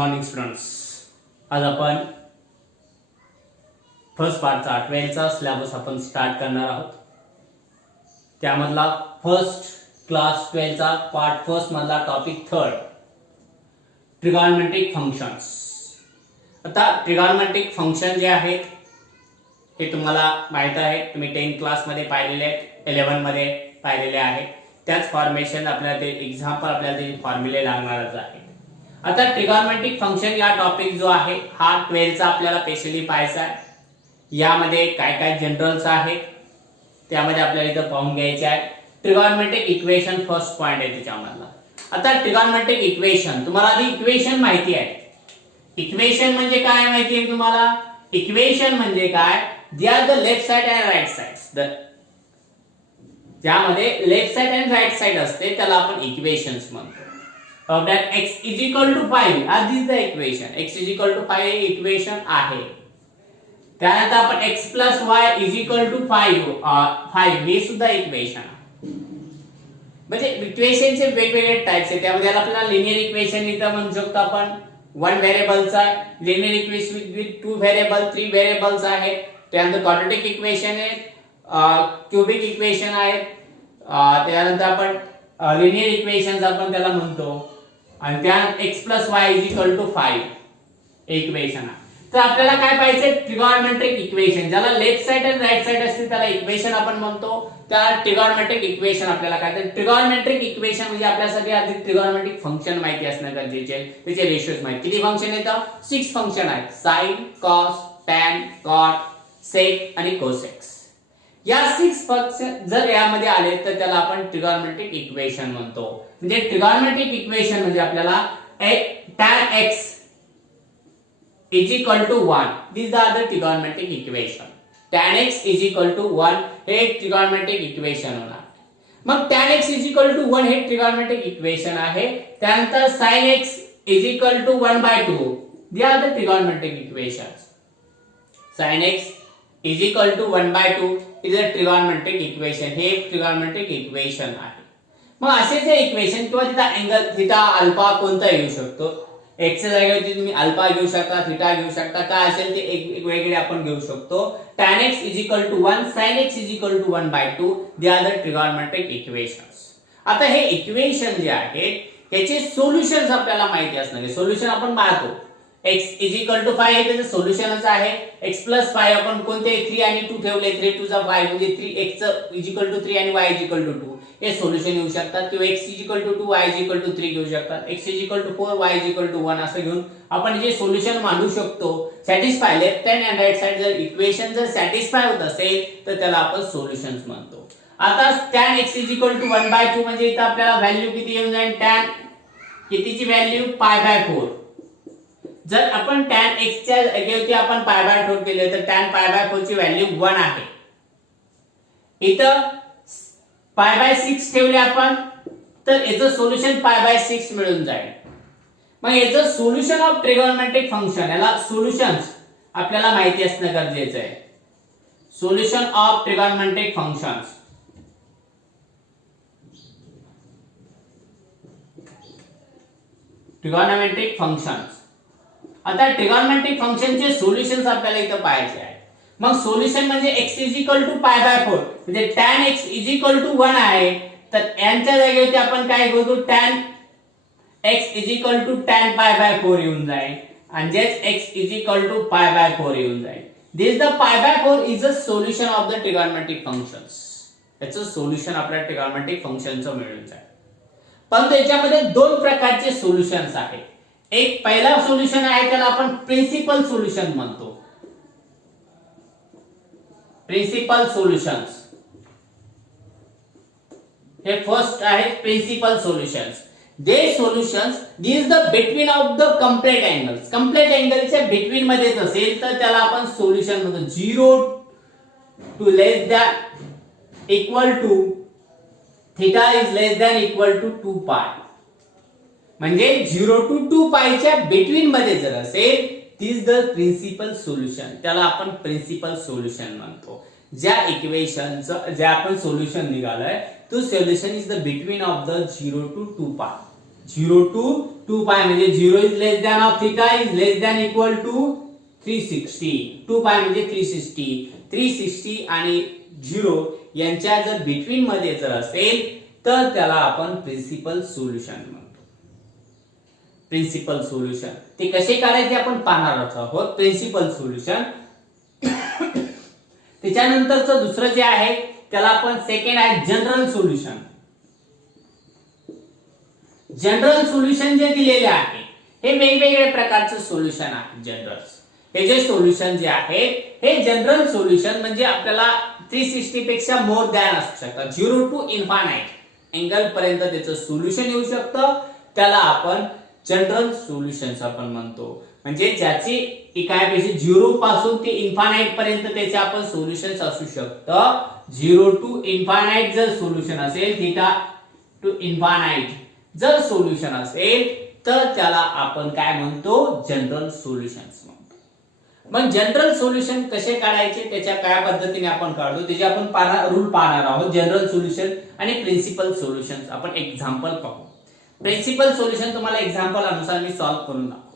Morning students. आज आपण first पार्टचा 12चा syllabus आपण स्टार्ट करणार आहोत. त्यामधला फर्स्ट क्लास 12चा पार्ट फर्स्ट मधला टॉपिक थर्ड ट्रिगॉनोमेट्रिक फंक्शन्स. आता ट्रिगॉनोमेट्रिक फंक्शन जे आहेत हे तुम्हाला माहित आहे, तुम्ही 10 क्लास मध्ये पाहिलेले आहेत, 11 मध्ये पाहिलेले आहेत. त्याच फॉर्मेशन आपल्याला ते एक्झाम्पल आपल्याला ते फॉर्म्युले लागणारच आहे. आता ट्रिगॉनोमेट्रिक फंक्शन या टॉपिक जो आहे हा 12चा आपल्याला स्पेशली पाहायचा आहे. यामध्ये काय काय जनरल्स आहेत त्यामध्ये आपल्याला इथं पाहून घ्यायचे आहे. ट्रिगॉनोमेट्रिक इक्वेशन फर्स्ट पॉइंट आहे त्याच्यामधला. आता ट्रिगॉनोमेट्रिक इक्वेशन तुम्हाला आधी इक्वेशन माहिती आहे. इक्वेशन म्हणजे काय माहिती आहे तुम्हाला? इक्वेशन म्हणजे काय? They are the left side and right side. ज्यामध्ये left side and right side असते त्याला आपण इक्वेशन्स म्हणतो. of that x is equal to 5 as this is the equation. x is equal to 5 हे इक्वेशन आहे. त्यानंतर आपण x plus y is equal to 5 हे सुद्धा इक्वेशन आहे. म्हणजे इक्वेशनचे वेगवेगळे टाइप्स आहेत. त्यामध्ये आपल्याला लिनियर इक्वेशन इथं म्हणू शकतो आपण. वन व्हेरिएबलचा linear equation with two variable 3 variables आहेत. त्यानंतर क्वाड्रॅटिक इक्वेशन आहे, क्यूबिक इक्वेशन आहे. त्यानंतर आपण लिनियर इक्वेशन्स आपण त्याला म्हणतो. आणि त्या x plus y is equal to 5 equation. तर आपल्याला काय पाहिजे? ट्रिगॉनोमेट्रिक इक्वेशन. ज्याला लेफ्ट साइड आणि राइट साइड असते त्याला इक्वेशन आपण म्हणतो. त्या ट्रिगॉनोमेट्रिक इक्वेशन आपल्याला काय? तर ट्रिगॉनोमेट्रिक इक्वेशन म्हणजे आपल्यासाठी आधी ट्रिगॉनोमेट्रिक फंक्शन माहिती असणं गरजेचे आहे. त्याचे रेशियोज माहिती. किती फंक्शन येतात? 6 फंक्शन आहेत. साइन, कॉस, टॅन, कॉट, सेक आणि कोसेक्स. या 6 फंक्शन जर यामध्ये आले तर त्याला आपण ट्रिगॉनोमेट्रिक इक्वेशन म्हणतो. म्हणजे ट्रिगॉनोमेट्रिक इक्वेशन म्हणजे आपल्याला tan x is equal to 1. These are the trigonometric equation. tan x is equal to 1 हे ट्रिगॉनोमेट्रिक इक्वेशन होणार. मग tan x is equal to 1 हे ट्रिगॉनोमेट्रिक इक्वेशन आहे. त्यानंतर sin x is equal to 1/2. They are the trigonometric equations. sin x is equal to 1/2 is a trigonometric equation. हे ट्रिगॉनोमेट्रिक equation आहे. मग असेच हे इक्वेशन किंवा तिथं अँगल थिटा अल्फा कोणता येऊ शकतो. x च्या जागेवरती तुम्ही अल्फा घेऊ शकता, थिटा घेऊ शकता, काय असेल ते एक वेगळे आपण घेऊ शकतो. tan x is equal to 1, sin x is equal to 1/2. They are the trigonometric equations. आता हे इक्वेशन जे आहेत याचे सोल्युशन्स आपल्याला माहिती असणार. सोल्युशन आपण पाहतो. x is equal to 5 हे त्याचं सोल्युशनच आहे. x plus 5 आपण कोणते 3 आणि 2 ठेवले, 3 2 5 म्हणजे 3x is equal to 3 आणि y is equal to 2 हे सोल्युशन येऊ शकतात. किंवा x is equal to 2 y is equal to 3 घेऊ शकतात. x is equal to 4 y is equal to 1 असं घेऊन आपण जे सोल्युशन मांडू शकतो. Satisfy left hand and right side जर इक्वेशन जर सॅटिस्फाय होत असेल तर त्याला आपण सोल्युशन्स म्हणतो. आता tan x is equal to 1/2 म्हणजे इथं आपल्याला व्हॅल्यू किती येऊन जाईल? tan कितीची व्हॅल्यू? π/4. जर आपण tan x च्या जागेवरती आपण π/4 केले तर tan π/4 ची व्हॅल्यू 1 आहे. इथं π/6 ठेवले आपण तर याचं सोल्युशन π/6 मिळून जाईल. मग याचं सोल्युशन ऑफ ट्रिगॉनोमेट्रिक फंक्शन, याला सोल्युशन्स आपल्याला माहिती असणं गरजेचं आहे. Solution of trigonometric functions. Trigonometric functions. आता ट्रिगॉनोमेट्रिक फंक्शनचे सोल्युशन्स आपल्याला इथं पाहायचे आहे. मग सोल्युशन म्हणजे x is equal to π/4 म्हणजे tan x is equal to 1 आहे. तर यांच्या जागेवरती आपण काय घेऊ? tan x is equal to tan π/4 येऊन जाईल आणि जेच x is equal to π/4 येऊन जाईल. This the π/4 is a solution of the trigonometric functions. याचं सोल्युशन आपल्या ट्रिगॉनोमेट्रिक फंक्शनचं मिळून जाईल. पण त्याच्यामध्ये दोन प्रकारचे सोल्युशन्स आहेत. एक पहिला सोल्युशन आहे त्याला आपण प्रिन्सिपल सोल्युशन म्हणतो. प्रिन्सिपल सोल्युशन्स हे फर्स्ट आहे. Principal solutions they solutions this the between of the complete angles. Complete अँगलच्या बिटवीन मध्येच असेल तर त्याला आपण सोल्युशन म्हणतो. 0 to less than equal to theta is less than equal to 2π म्हणजे 0 to 2π च्या बिटवीन मध्ये जर असेल दिस द प्रिन्सिपल सोल्युशन, त्याला आपण प्रिन्सिपल सोल्युशन म्हणतो. ज्या इक्वेशनचं जे आपण सोल्युशन निघालंय तो solution is the between of the 0 to 2π. 0 to 2 pi म्हणजे 0 is less than of theta is less than equal to 360. 2 pi म्हणजे 360 आणि 0 यांच्या जर बिटवीन मध्ये जर असेल तर त्याला आपण प्रिन्सिपल सोल्युशन म्हणतो. प्रिन्सिपल सोल्युशन ते कसे काढायचे आपण पाहणार आहोत. Principal solution. त्याच्यानंतरचं दुसरं जे आहे त्याला आपण सेकंड आहे जनरल सोल्युशन. जनरल सोल्युशन जे दिलेले आहे हे वेगवेगळ्या प्रकारचे सोल्युशन आहे. जनरल हे जे सोल्युशन जे आहे हे जनरल सोल्युशन म्हणजे आपल्याला 360 पेक्षा मोर दॅन असू शकतं. 0 टू इन्फानाइट अँगल पर्यंत त्याचं सोल्युशन येऊ शकतं. त्याला आपण जनरल सोल्युशन्स आपण म्हणतो. म्हणजे ज्याची काय पाहिजे 0 पासून ते इन्फानाइट पर्यंत त्याचे आपण सोल्युशन्स असू शकतं. 0 टू इन्फानाइट जर सोल्युशन असेल, थीटा टू इन्फानाइट जर सोल्युशन असेल तर त्याला आपण काय म्हणतो जनरल सोल्युशन्स म्हणतो. मग जनरल सोल्युशन कसे काढायचे त्याच्या काय पद्धतीने आपण काढतो त्याचे आपण रूल पाहणार आहोत. जनरल सोल्युशन आणि प्रिन्सिपल सोल्युशन्स आपण एक्झाम्पल पाहू. प्रिन्सिपल सोल्युशन तुम्हाला एक्झाम्पल अनुसार मी सॉल्व्ह करून दाखवतो.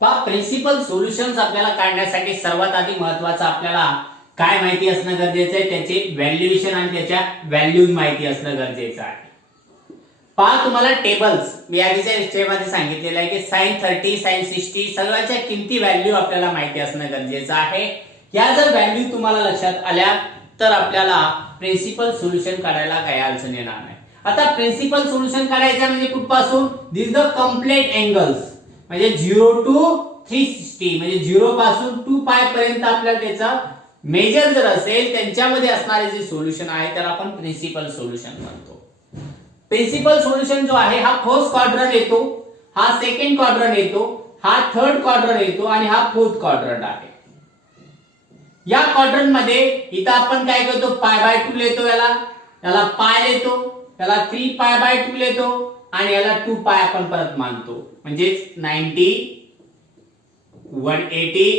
पहा प्रिन्सिपल सोल्युशन्स आपल्याला काढण्यासाठी सर्वात आधी महत्त्वाचं आपल्याला काय माहिती असणं गरजेचं आहे, त्याचे व्हॅल्युएशन आणि त्याच्या व्हॅल्यूज माहिती असणं गरजेचं आहे. पहा तुम्हाला टेबल्स मी आधीच्या स्टेपमध्ये सांगितलेलं आहे की sin 30 sin 60 सगळ्याच्या किमती व्हॅल्यू आपल्याला माहिती असणं गरजेचं आहे. या जर व्हॅल्यू तुम्हाला लक्षात आल्या तर आपल्याला प्रिन्सिपल सोल्युशन काढायला काही अडचण येणार नाही. आता प्रिन्सिपल सोल्युशन काढायचं म्हणजे कुठपासून दिस द कम्प्लीट एंगल्स म्हणजे 0 टू 360 म्हणजे 0 पासून 2 पाय पर्यंत आपल्याला त्याचा मेजर जर असेल त्यांच्यामध्ये असणारे जे सोल्युशन आहे तर आपण प्रिन्सिपल सोल्युशन म्हणतो. प्रिन्सिपल सोल्युशन जो आहे हा फर्स्ट क्वाड्रंट येतो, हा सेकंड क्वाड्रंट येतो, हा थर्ड क्वाड्रंट येतो आणि हा फोर्थ क्वाड्रंट आहे. या क्वाड्रंट मध्ये इथं आपण काय करतो पाय बाय 2 लेतो, याला पाय लेतो, याला 3 पाय बाय 2 लेतो आणि याला 2 पाय आपण परत मानतो. म्हणजे 90 180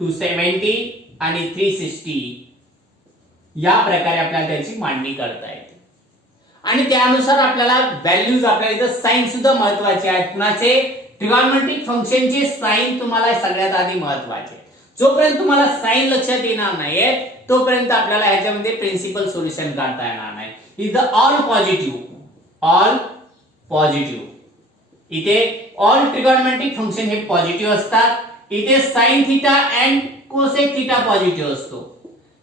270 आणि 360 या प्रकारे आपल्याला त्याची मांडणी करता येते. आणि त्यानुसार आपल्याला व्हॅल्यूज आपल्याला इथं साइन सुद्धा महत्वाचे आहेत. कुणाचे ट्रिगोनोमेट्रिक फंक्शनचे साइन तुम्हाला सगळ्यात आधी महत्वाचे. जोपर्यंत तुम्हाला साइन लक्षात येणार नाहीये तोपर्यंत आपल्याला ह्याच्यामध्ये प्रिन्सिपल सोल्युशन काढता येणार नाही. इज द ऑल पॉझिटिव्ह इथे ऑल ट्रिगोनोमेट्रिक फंक्शन हे पॉझिटिव्ह असतात. इथे sine theta and cosec theta positive असतो.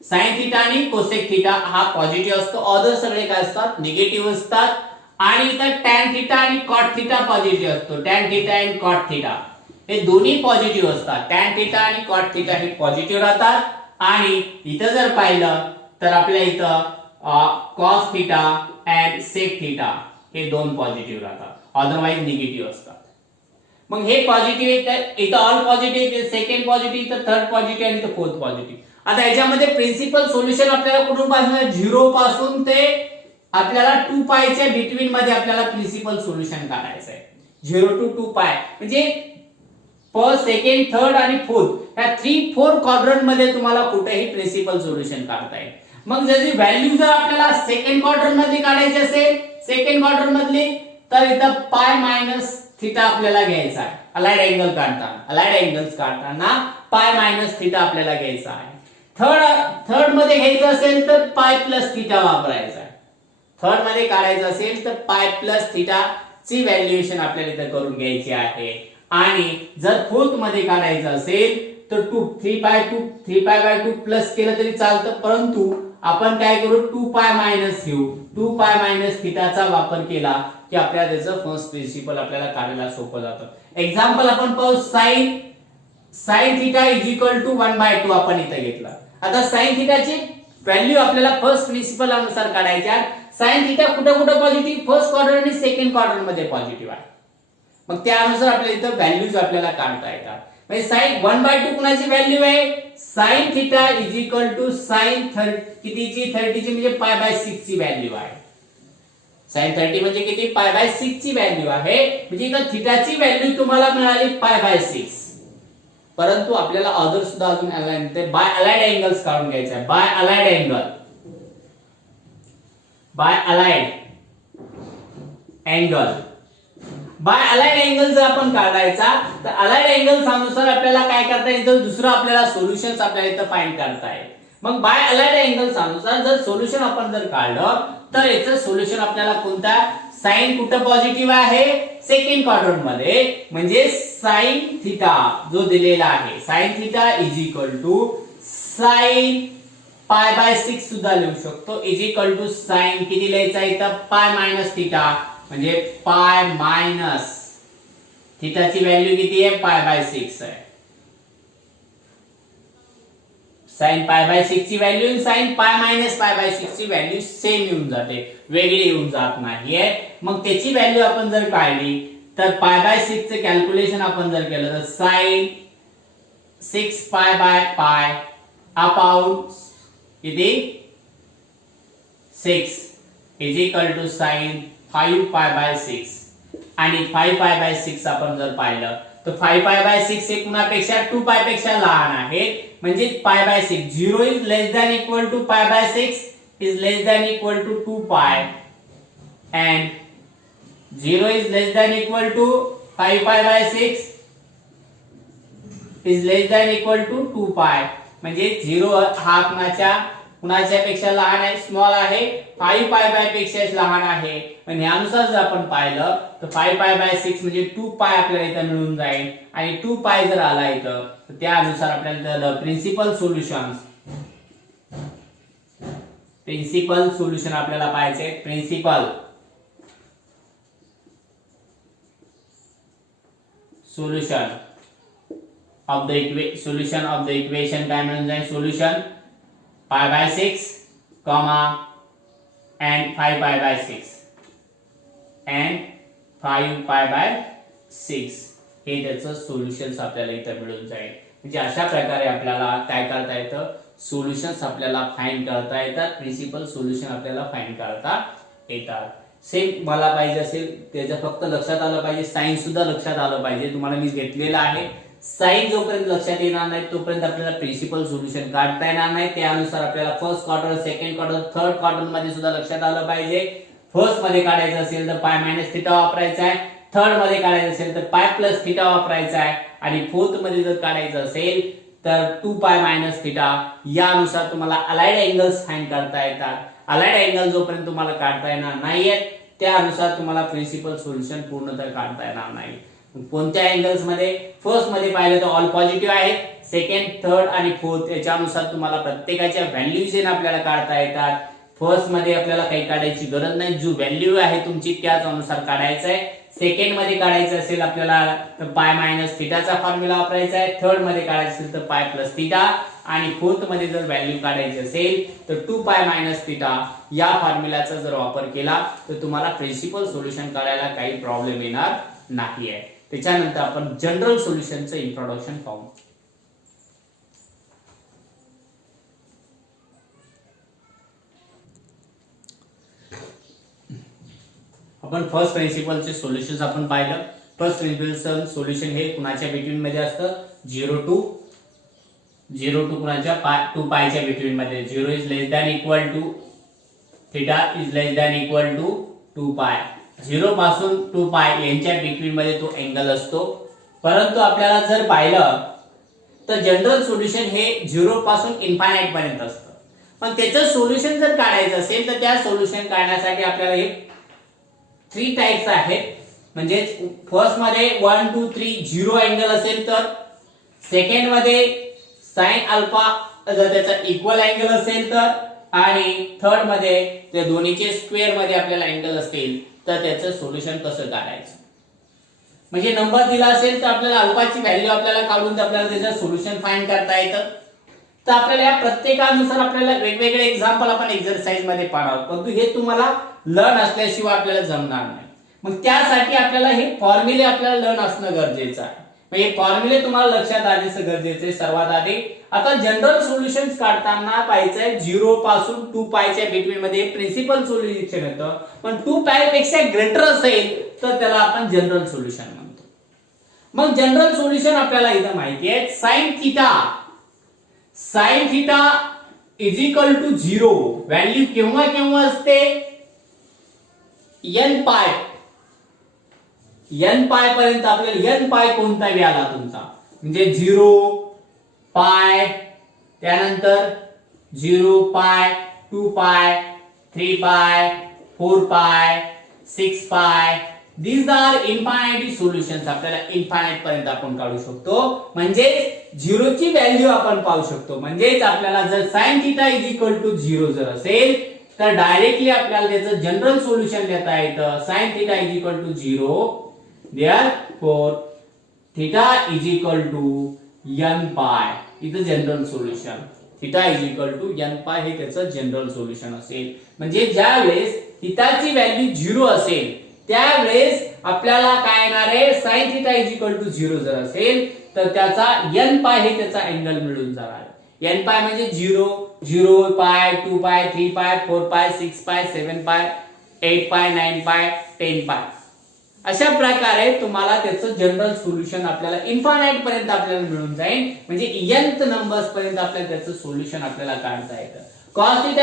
साइन थीटा आणि कोसेक थीटा हा पॉझिटिव्ह असतो. अदर सगळे काय असतात निगेटिव्ह असतात. आणि इथं टॅन थीटा आणि कॉट थीटा पॉझिटिव्ह असतो. Tan theta and cot theta हे दोन्ही पॉझिटिव्ह असतात. टॅन थीटा आणि कॉट थीटा हे पॉझिटिव्ह राहतात. आणि इथं जर पाहिलं तर आपल्या इथं cos theta and sec theta हे दोन पॉझिटिव्ह राहतात, अदरवाइज निगेटिव्ह असतात. मग हे पॉझिटिव्ह इथं ऑल पॉझिटिव्ह, सेकंड पॉझिटिव्ह, इथं थर्ड पॉझिटिव्ह आणि इथं फोर्थ पॉझिटिव्ह. आता याच्यामध्ये प्रिन्सिपल सोल्युशन आपल्याला कुठून पासून 0 पासून ते आपल्याला 2 पायच्या बिटवीन मध्ये आपल्याला प्रिन्सिपल सोल्युशन काढायचं आहे. 0 टू 2 पाय म्हणजे फर्स्ट सेकंड थर्ड आणि फोर्थ या 3-4 क्वाड्रंट मध्ये तुम्हाला कुठेही प्रिन्सिपल सोल्युशन काढता येईल. मग जशी व्हॅल्यू जर आपल्याला सेकंड क्वाड्रंट मध्ये काढायची असेल, सेकंड क्वाड्रंट मधली, तर इथं पाय मायनस थीटा आपल्याला घ्यायचा आहे. अलाइड अँगल काढताना पाय मायनस थीटा आपल्याला घ्यायचा आहे. थर्ड मध्ये घ्यायचं असेल तर पाय प्लस थीटा वापरायचा आहे. थर्ड मध्ये काढायचं असेल तर पाय प्लस थीटा ची व्हॅल्युएशन आपल्याला इथं करून घ्यायची आहे. आणि जर फोर्थ मध्ये काढायचं असेल तर 3 पाय 2 प्लस केलं तरी चालतं, परंतु आपण काय करू 2 पाय मायनस घेऊ. 2 पाय मायनस थीटाचा वापर केला की आपल्याला त्याचं फर्स्ट प्रिन्सिपल आपल्याला काढायला सोपं जातं. एक्झाम्पल आपण पाहू sin theta is equal to 1/2 आपण इथं घेतला. आता sin थीटाची व्हॅल्यू आपल्याला फर्स्ट प्रिन्सिपल अनुसार काढायची आहे. sin थीटा कुठे पॉझिटिव्ह फर्स्ट क्वाड्रंट आणि सेकंड क्वाड्रंट मध्ये पॉझिटिव्ह आहे. मग त्यानुसार आपल्याला इथं व्हॅल्यूज आपल्याला काढता येतात. म्हणजे sin 1/2 कुणाची व्हॅल्यू आहे sin theta is equal to sin 30 कितीची 30 ची म्हणजे π/6 ची व्हॅल्यू आहे. sin 30 म्हणजे किती π/6 ची व्हॅल्यू आहे. म्हणजे इथं थीटाची व्हॅल्यू तुम्हाला मिळाली π/6. परंतु आपल्याला अदर सुद्धा अजून बाय अलाइड अँगल्स काढून घ्यायचा आहे. By allied angle by allied angle. By allied angle जर आपण काढायचा तर अलाइड अँगल अनुसार आपल्याला काय करता येईल, दुसरं आपल्याला सोल्युशन्स आपल्याला इथं फाइंड करता येईल. मग बाय अलाइड अँगल्स अनुसार जर सोल्युशन आपण जर काढलं तर याचं सोल्युशन आपल्याला कोणता, साइन कुठं पॉझिटिव्ह आहे, सेकंड क्वाड्रंट मध्ये, म्हणजे साइन थिटा जो दिलेला आहे, sine theta is equal to sine pi by 6 सुद्धा लिहू शकतो, इज इक्वल टू साइन किती लिहायचा इथं, पाय मायनस थिटा, म्हणजे पाय मायनस थिटाची व्हॅल्यू किती आहे, पाय बाय 6 आहे. साइन पाय बाय 6 ची value sine pi minus pi by 6 ची व्हॅल्यू सेम येऊन जाते, वेगळी येऊन जात नाहीये. मग त्याची व्हॅल्यू आपण जर काढली तर पाय बाय 6 चे कॅल्क्युलेशन आपण जर केलं तर sign 6 pi by pi upon किती 6 इज इक्वल टू साइन 5 पाय बाय 6, आणि 5 पाय बाय 6 आपण जर पाहिलं तर 5 पाय बाय 6 हे कुणापेक्षा 2 पाय पेक्षा लहान आहे, म्हणजे pi by 6, 0 is less than equal to pi by 6 is less than equal to 2 pi, and 0 is less than equal to 5 pi by 6 is less than equal to 2 pi, म्हणजे 0 हा कुणाच्या पेक्षा लहान आहे, स्मॉल आहे, 5 पाय बाय पेक्षा लहान आहे. पण यानुसार जर आपण पाहिलं तर 5 पाय बाय 6 म्हणजे 2 पाय आपल्याला इथं मिळून जाईल, आणि 2 पाय जर आला इथं तर त्यानुसार आपल्याला प्रिन्सिपल सोल्युशन आपल्याला पाहायचे. Principal solution of the equation काय मिळून जाईल, solution pi by 6 comma and 5 pi by 6 and 5 pi by 6 हे त्याचं सोल्युशन्स आपल्याला इथं मिळून जाईल. म्हणजे अशा प्रकारे आपल्याला काय करता येतं, सोल्युशन्स आपल्याला फाइंड करता येतात, प्रिन्सिपल सोल्युशन आपल्याला फाइंड करता येतात. सेम मला पाहिजे असेल त्याचं फक्त लक्षात आलं पाहिजे, साइन सुद्धा लक्षात आलं पाहिजे. तुम्हाला मी घेतलेलं आहे, साइन जोपर्यंत लक्षात येणार नाही तोपर्यंत आपल्याला प्रिन्सिपल सोल्युशन काढता येणार नाही. त्यानुसार आपल्याला first quarter, second quarter, third quarter मध्ये सुद्धा लक्षात आलं पाहिजे. फर्स्ट मध्ये काढायचं असेल तर पाय मायनस थिटा वापरायचा आहे, थर्ड मध्ये काढायचं असेल तर पाय प्लस थिटा वापरायचा आहे, आणि फोर्थ मध्ये जर काढायचं असेल तर 2 पाय मायनस थिटा. यानुसार तुम्हाला अलाइड अँगल्स फाइंड करता येतात. अलाइड अँगल जोपर्यंत तुम्हाला काढता येणार नाहीयेत त्यानुसार तुम्हाला प्रिन्सिपल सोल्युशन पूर्णतः काढता येणार नाही. कोणत्या अँगल्स मध्ये, फर्स्ट मध्ये पाहिलं तर ऑल पॉझिटिव्ह आहेत, सेकंड, थर्ड आणि फोर्थ याच्यानुसार तुम्हाला प्रत्येकाच्या व्हॅल्यूज आपल्याला काढता येतात. फर्स्ट मध्ये आपल्याला काही काढायची गरज नाही, जो व्हॅल्यू आहे तुमची त्याच अनुसार काढायचं आहे. सेकंड मध्ये काढायचं असेल आपल्याला तर पाय मायनस थिटाचा फॉर्म्युला वापरायचा आहे, थर्ड मध्ये काढायचं असेल तर पाय प्लस थिटा, आणि फोर्थ मध्ये जर व्हॅल्यू काढायची असेल तर 2 पाय मायनस थिटा या फॉर्म्युलाचा जर वापर केला तर तुम्हाला प्रिन्सिपल सोल्युशन काढायला काही प्रॉब्लेम येणार नाहीये. त्याच्यानंतर आपण जनरल सोल्युशनचं इंट्रोडक्शन पाहू. आपण फर्स्ट प्रिन्सिपलचे सोल्युशन्स आपण पाहिलं. फर्स्ट प्रिन्सिपल सोल्युशन हे कुणाच्या बिटवीन मध्ये असतं, 0 टू कुणाच्या 2 पायच्या बिटवीन मध्ये. 0 is less than equal to theta is less than equal to 2 pi. 0 पासून 2 पाय यांच्या बिटवीन मध्ये तो अँगल असतो. परंतु आपल्याला जर पाहिलं तर जनरल सोल्युशन हे 0 पासून इन्फायनाइट पर्यंत असतं. पण त्याचं सोल्युशन जर काढायचं असेल तर त्या सोल्युशन काढण्यासाठी आपल्याला हे 3 टाइप्स आहेत. म्हणजे फर्स्ट मध्ये 1 2 3 0 अँगल असेल तर, सेकंड मध्ये साइन अल्फा जर त्याचा इक्वल अँगल असेल तर, आणि थर्ड मध्ये त्या दोन्हीचे स्क्वेअर मध्ये आपल्याला अँगल असतील तर त्याचं सोल्युशन कसं काढायचं. म्हणजे नंबर दिला असेल तर आपल्याला अल्फाची व्हॅल्यू आपल्याला काढून आपल्याला त्याचं सोल्युशन फाइंड करता येतं. तर आपल्याला या प्रत्येकानुसार आपल्याला वेगवेगळे एक्झाम्पल आपण एक्सरसाइज मध्ये पाहणार, परंतु हे तुम्हाला लर्न असल्याशिवाय आपल्याला जमणार नाही. मग त्यासाठी आपल्याला हे फॉर्म्युले आपल्याला लर्न असणं गरजेचं आहे. मग हे फॉर्म्युले तुम्हाला लक्षात आधीच गरजेचं आहे. सर्वात आधी आता जनरल सोल्युशन्स काढताना पाहायचंय 0 पासून 2 पायच्या बिटवीन मध्ये प्रिन्सिपल सोल्युशन येतं. पण 2 पाय पेक्षा ग्रेटर असेल तर त्याला आपण जनरल सोल्युशन म्हणतो. मग जनरल सोल्युशन आपल्याला इथं माहिती आहे, sine theta is equal to 0 value केव्हा असते, एन पाय पर्यंत आपल्याला एन पाय कोणता बी आला तुमचा म्हणजे 0 पाय त्यानंतर 0 पाय 2 पाय 3 पाय 4 पाय 6 पाय these are infinity solutions आपल्याला इन्फायनाइट पर्यंत आपण काढू शकतो म्हणजे 0 ची व्हॅल्यू आपण पाहू शकतो म्हणजेच आपल्याला जर sin θ 0 जर असेल तर डायरेक्टली आपल्याला त्याचं जनरल सोल्युशन देता येतं sin θ 0 therefore θ n पाय इथं जनरल सोल्युशन θ n पाय हे त्याचं जनरल सोल्युशन असेल म्हणजे ज्या वेळेस θ ची व्हॅल्यू 0 असेल त्यावेळेस आपल्याला काय येणार आहे sin θ 0 जर असेल तर त्याचा n पाय हे त्याचा अँगल मिळून जाणार n पाय म्हणजे 0 पाय 2 पाय 3 पाय 4 पाय 6 पाय 7 पाय 8 पाय 9 पाय 10 पाय अशा प्रकारे तुम्हाला त्याचं जनरल सोल्युशन आपल्याला इन्फायनाइट पर्यंत आपल्याला मिळून जाईल म्हणजे nth नंबर्स पर्यंत आपल्याला त्याचं सोल्युशन आपल्याला काढता येतं cos θ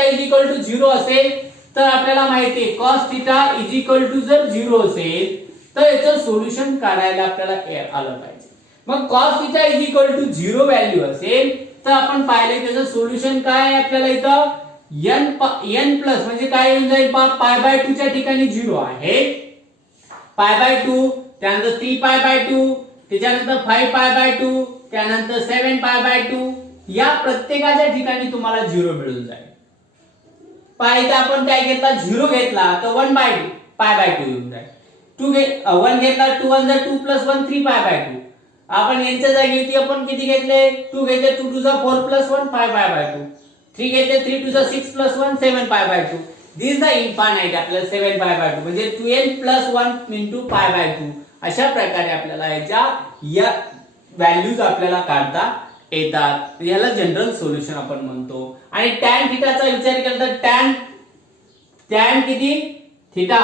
0 असेल तर आपल्याला माहिती आहे cos θ जर 0 असेल तर याचं सोल्युशन काढायला आपल्याला आलं पाहिजे मग cos θ 0 व्हॅल्यू असेल तर आपण पाहिले त्याचं सोल्युशन काय आहे आपल्याला इथं n प्लस म्हणजे काय येऊन जाईल पाय बाय 2 च्या ठिकाणी 0 आहे पाय बाय 2 त्यानंतर 3 पाय बाय 2 त्याच्यानंतर 5 पाय बाय 2 त्यानंतर 7 पाय बाय 2 या प्रत्येकाच्या ठिकाणी तुम्हाला 0 मिळून जाईल पाय इथे आपण काय घेतला 0 घेतला तर 1 बाय 2 पाय बाय 2 येऊन जाईल 1 घेतला 2 1 2 प्लस 1 3 पाय बाय 2 आपण यांच्या जागी होती आपण किती घेतले 2 घेतले 2 टू 4 प्लस 1 5 पाय बाय 2 3 घेतले 3 to 6 plus 1 7 pi by 2 this the infinite आपल्याला 7 पाय बाय 2 म्हणजे 12 प्लस 1 इंटू पाय बाय 2 अशा प्रकारे आपल्याला या व्हॅल्यूज आपल्याला काढता येतात याला जनरल सोल्युशन आपण म्हणतो आणि tan थीटाचा विचार केला तर tan किती थीटा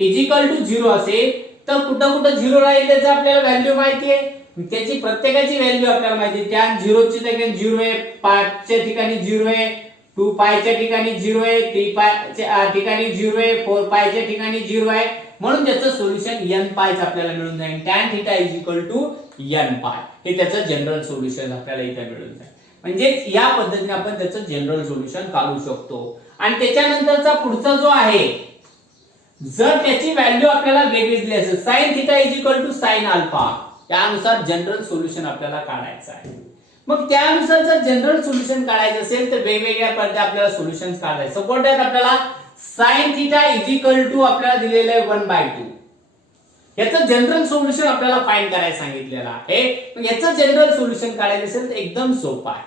= 0 असेल तर कुठं 0 राहील त्याचं आपल्याला व्हॅल्यू माहिती आहे त्याची प्रत्येकाची व्हॅल्यू आपल्याला माहिती आहे tan 0 ची ठिकाणी 0 आहे पायच्या ठिकाणी 0 आहे 2 पायच्या ठिकाणी 0 आहे 3 पायच्या ठिकाणी 0 आहे 4 पायच्या ठिकाणी 0 आहे म्हणून त्याचं सोल्युशन n पायच आपल्याला मिळून जाईल tan θ n पाय हे त्याचं जनरल सोल्युशन आपल्याला इथे मिळून जाईल म्हणजे या पद्धतीने आपण त्याचं जनरल सोल्युशन काढू शकतो आणि त्याच्यानंतरचा पुढचा जो आहे जर त्याची व्हॅल्यू आपल्याला वेगळी दिली असेल sin θ sin α त्यानुसार जनरल सोल्युशन आपल्याला काढायचं आहे मग त्यानुसार जर जनरल सोल्युशन काढायचं असेल तर वेगवेगळ्या पद्धती आपल्याला सोल्युशन्स काढायचे सपोज दॅट आपल्याला sin θ आपल्याला दिलेलं आहे 1/2 याचं जनरल सोल्युशन आपल्याला फाइंड करायला सांगितलेलं आहे पण याचं जनरल सोल्युशन काढायचं असेल तर एकदम सोपं आहे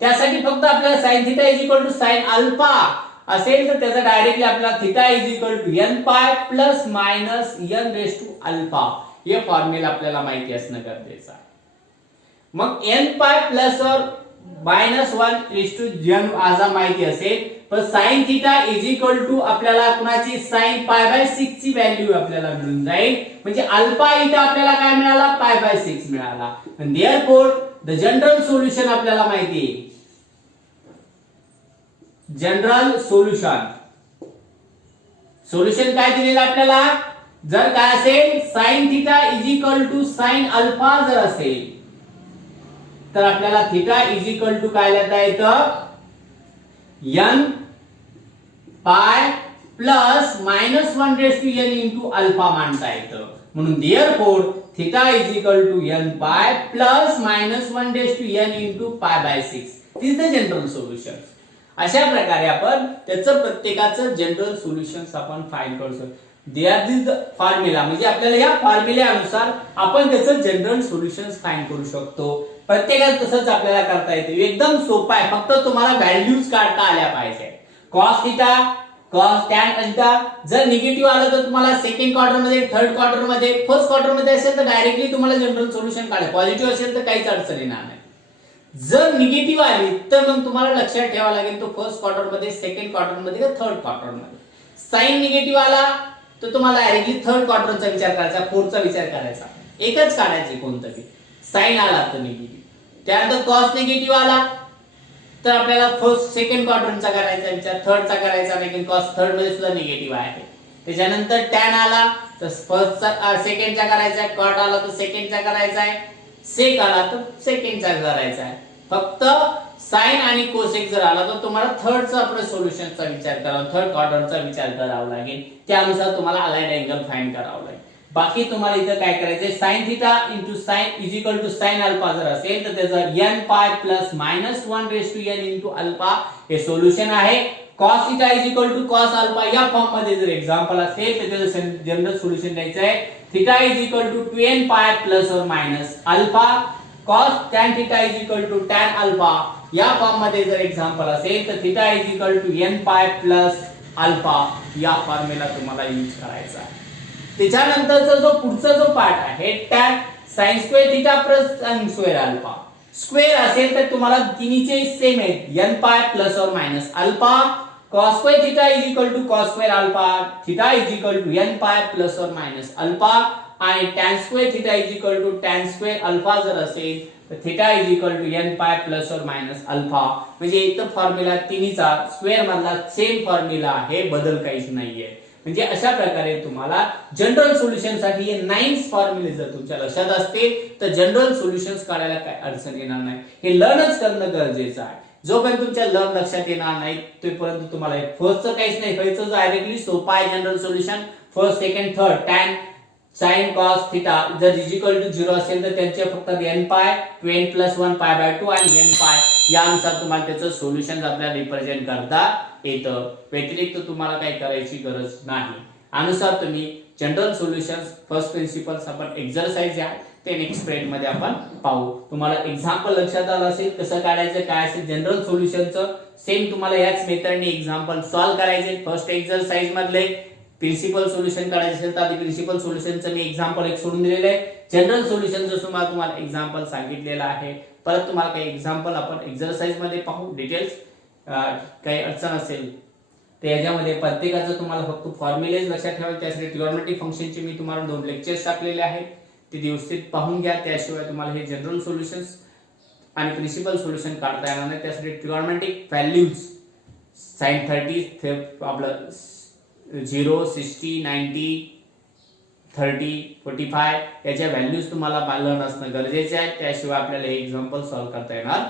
त्यासाठी फक्त आपल्याला sin θ sin α असेल तर त्याचा डायरेक्टली आपल्याला θ n pi plus minus n raise to alpha हे फॉर्म्युला आपल्याला माहिती असणं गरजेचं आहे मग n pi plus or minus 1 raise to n आज माहिती असेल पण sin θ आपल्याला कुणाची sin π/6 ची व्हॅल्यू आपल्याला मिळून जाईल म्हणजे अल्फा इथं आपल्याला काय मिळाला π/6 मिळाला and therefore the general solution आपल्याला माहिती आहे जनरल सोल्युशन काय दिलेलं आपल्याला जर काय असेल sin θ sin अल्फा जर असेल तर आपल्याला θ काय लिहिता येतं n pi plus minus 1 raise to n into alpha मांडता येतं म्हणून therefore θ n pi plus minus 1 raise to n into π/6 this the general solution अशा प्रकारे आपण त्याचं प्रत्येकाचं जनरल सोल्युशन्स आपण फाइंड करू शकतो देअर दिस द फॉर्म्युला म्हणजे आपल्याला या फॉर्म्युल्यानुसार आपण त्याचं जनरल सोल्युशन्स फाइंड करू शकतो प्रत्येकात तसंच आपल्याला करता येते एकदम सोपं आहे फक्त तुम्हाला व्हॅल्यूज काढता आल्या पाहिजे cos θ cos tan θ जर निगेटिव्ह आलं तर तुम्हाला सेकंड क्वार्टर मध्ये थर्ड क्वार्टर मध्ये फर्स्ट क्वार्टर मध्ये असेल तर डायरेक्टली तुम्हाला जनरल सोल्युशन काढायचं पॉझिटिव्ह असेल तर काहीच अडचण येणार नाही जर निगेटिव्ह आली तर मग तुम्हाला लक्षात ठेवावं लागेल तो फर्स्ट क्वार्टर मध्ये सेकंड क्वार्टर मध्ये किंवा थर्ड क्वार्टर मध्ये साइन निगेटिव्ह आला तर तुम्हाला डायरेक्टली थर्ड क्वार्टरचा विचार करायचा फोर्थचा विचार करायचा एकच काढायचे कोणतरी साइन आला तर निगेटिव्ह त्यानंतर कॉस निगेटिव्ह आला तर आपल्याला फर्स्ट सेकंड क्वार्टरचा करायचा विचार थर्डचा करायचा नाही कॉस थर्ड मध्ये सुद्धा निगेटिव्ह आहे त्याच्यानंतर टॅन आला तर फर्स्टचा सेकंडचा करायचा आहे, कॉट आला तर सेकंडचा करायचा आहे, सेक आला तर सेकंडचा करायचा आहे. फक्त साइन आणि कोसेक जर आला तर तुम्हाला थर्डचा आपल्या सोल्युशनचा विचार करावा, थर्ड क्वाड्रंटचा विचार करावा लागेल. त्यानुसार तुम्हाला अलाइड अँगल फाइंड करावा लागेल. बाकी तुम्हाला इथं काय करायचंय, sine theta into sine is equal to sine alpha जर असेल तर त्याचं n pi plus minus 1 raise to n into alpha हे सोल्युशन आहे. cos theta is equal to cos alpha या फॉर्म मध्ये जर एक्झाम्पल असेल तर त्याचं जनरल सोल्युशन द्यायचं आहे. Theta is equal to 2n pi plus और minus alpha cos tan theta is equal to tan alpha या फॉर्म मध्ये जर एक्झाम्पल असेल तर theta is equal to n pi plus alpha या फॉर्म्युला तुम्हाला यूज करायचा आहे. त्याच्यानंतरचा जो पुढचा जो पार्ट आहे tan sin square theta plus sin square alpha square असेल तर तुम्हाला तिन्हीचे सेम आहेत, n पाय प्लस और minus alpha cos square theta is equal to cos square alpha theta is equal to n pi plus और minus alpha आणि tan square theta is equal to tan square alpha जर असेल तर theta is equal to n pi plus और minus alpha. म्हणजे इथं formula तिन्हीचा square मधला सेम फॉर्म्युला आहे, बदल काहीच नाहीये. म्हणजे अशा प्रकारे तुम्हाला जनरल सोल्युशन साठी हे 9 फॉर्म्युले जर तुमच्या लक्षात असतील तर जनरल सोल्युशन्स काढायला काय अडचण येणार नाही. हे लर्नच करणं गरजेचं आहे. जोपर्यंत तुमच्या लर्न लक्षात येणार नाही तोपर्यंत तुम्हाला फर्स्टचं काहीच नाही, फर्स्टचं डायरेक्टली सोपा आहे general solution. First second third tan sin cos theta जर इज इक्वल टू 0 असेल तर त्यांचे फक्त n पाय 2n प्लस 1 पाय बाय 2 आणि n पाय यानुसार तुम्हाला त्याचं सोल्युशन आपल्याला रिप्रेझेंट करता येतं. व्यतिरिक्त तुम्हाला काही करायची गरज नाही. अनुसार तुम्ही जनरल सोल्युशन्स फर्स्ट प्रिन्सिपल्स आपण एक्सरसाइज आहे ते नेक्स्ट स्प्रेड मध्ये आपण पाहू. तुम्हाला एक्झाम्पल लक्षात आलं असेल कसं काढायचं काय असेल जनरल सोल्युशनचं सेम तुम्हाला याच मेथडने एक्झाम्पल सॉल्व्ह करायचे. फर्स्ट एक्सरसाइज मधले प्रिन्सिपल सोल्युशन काढायचे असेल तर आधी प्रिन्सिपल सोल्युशनचं मी एक्झाम्पल एक सोडून दिलेलं आहे. जनरल सोल्युशनचं तुम्हाला एक्झाम्पल सांगितलेलं आहे. परत तुम्हाला काही एक्झाम्पल आपण एक्सरसाइज मध्ये पाहू डिटेल्स. काही अडचण असेल तर याच्यामध्ये प्रत्येकाचं तुम्हाला फक्त फॉर्म्युलेज लक्षात ठेवायचे. त्यासाठी ट्रिगोनोमेट्रिक फंक्शनचे मी तुम्हाला 2 लेक्चर्स टाकलेले आहेत, ते व्यवस्थित पाहून घ्या. त्याशिवाय तुम्हाला हे जनरल सोल्युशन्स आणि प्रिन्सिपल सोल्युशन काढता येणार नाही. त्यासाठी ट्रिगोनोमेट्रिक व्हॅल्यूज sin 30 आपलं 0 60 90 30 45 याच्या व्हॅल्यूज तुम्हाला लर्न असणं गरजेचे आहे. त्याशिवाय आपल्याला हे एक्झाम्पल सॉल्व्ह करता येणार